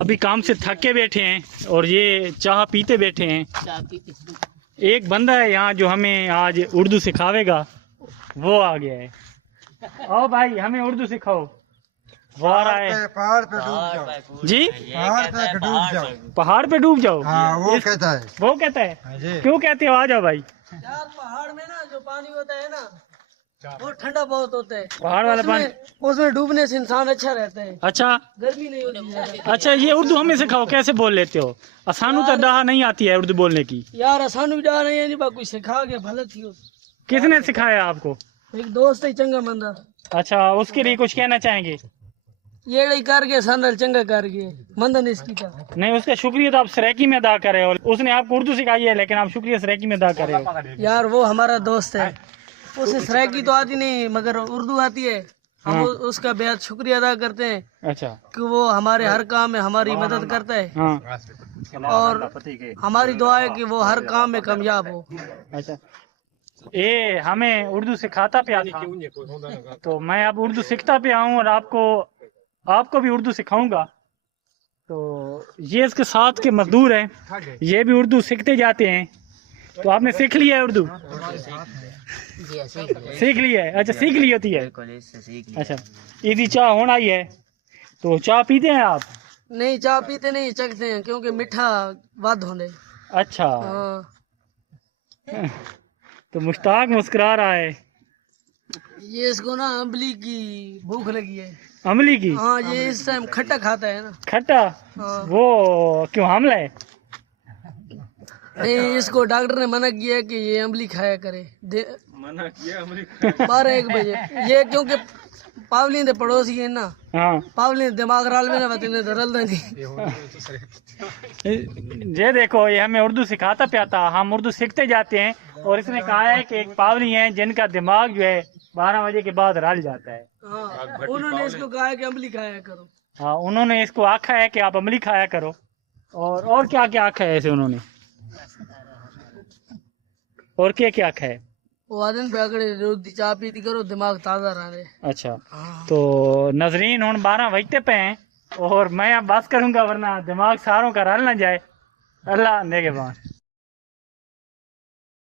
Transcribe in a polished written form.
अभी काम से थक के बैठे हैं और ये चाह पीते बैठे हैं। एक बंदा है यहाँ जो हमें आज उर्दू सिखावेगा, वो आ गया है। आओ भाई हमें उर्दू सिखाओ। वो आ रहा है। पहाड़ पे डूब जाओ जी, पहाड़ पे डूब जाओ। पहाड़ पे डूब जाओ। हाँ, वो कहता है। वो कहता है। क्यों कहते हो? आ जाओ भाई। यार पहाड़ में ना जो पानी होता है ना वो ठंडा बहुत होता है। पहाड़ वाला पानी, उसमें डूबने से इंसान अच्छा रहता है। अच्छा गर्मी नहीं होती है। अच्छा, ये उर्दू हमें सिखाओ, कैसे बोल लेते हो? आसानू तो डहा नहीं आती है उर्दू बोलने की। यार आसान भी डा नहीं है, नहीं कोई सिखा के भले थी। किसने सिखाया आपको? एक दोस्त है चंगा बंदा। अच्छा, उसके लिए कुछ कहना चाहेंगे? ये करके संदल चंगा करके मंदन इसकी था। नहीं, उसका शुक्रिया तो आप सराइकी में अदा कर रहे हो। उसने आपको उर्दू सिखाई है लेकिन आप शुक्रिया सराइकी में अदा कर रहे हो। यार वो हमारा दोस्त है, उसे सराइकी तो आती नहीं मगर उर्दू आती है। हम उसका बेहद शुक्रिया अदा करते हैं। अच्छा, कि वो हमारे हर काम में हमारी मदद करता है। हाँ। और हमारी दुआ है कि वो हर काम में कामयाब हो। अच्छा, ये हमें उर्दू सिखाता पे था, तो मैं अब उर्दू सीखता पे आऊँ और आपको भी उर्दू सिखाऊंगा। तो ये इसके साथ के मजदूर हैं, ये भी उर्दू सीखते जाते हैं। तो आपने सीख लिया है उर्दू? सीख लिया है। अच्छा, सीख ली होती है। अच्छा, ईदी चाह होना ही है। तो चाह पीते हैं आप? नहीं, चाय पीते नहीं, चखते हैं क्योंकि मीठा वाद होने। अच्छा, हाँ। तो मुश्ताक मुस्कुरा रहा है। ये इसको ना अम्बली की भूख लगी है। अमली की? हाँ, ये इस टाइम खट्टा खाता है ना। खट्टा? हाँ। वो क्यों, हमला है? नहीं, इसको डॉक्टर ने मना किया है कि ये अम्बली खाया करे। मना किया अमली? 12-1 बजे ये क्योंकि पावली दे पड़ोसी है ना। हाँ, पावली दिमाग राल में ना बतने दरल नहीं। ये देखो, ये हमें उर्दू सिखाता पे आता, हम उर्दू सीखते जाते हैं। और इसने कहा है कि एक पावली है जिनका दिमाग जो है 12 बजे के बाद रल जाता है। हाँ, उन्होंने इसको कहा है कि अम्बली खाया करो। हाँ, उन्होंने इसको आखा है कि आप अमली खाया करो। और क्या क्या आखा है ऐसे उन्होंने? और क्या क्या आखा है? वो आदमी पे अगड़े रोज चाय पीती करो, दिमाग ताजा रहे। अच्छा, तो नजरीन हुन 12 बजते पे हैं और मैं अब बस करूंगा वरना दिमाग सारों का रल ना जाए। अल्लाह ने के बाद।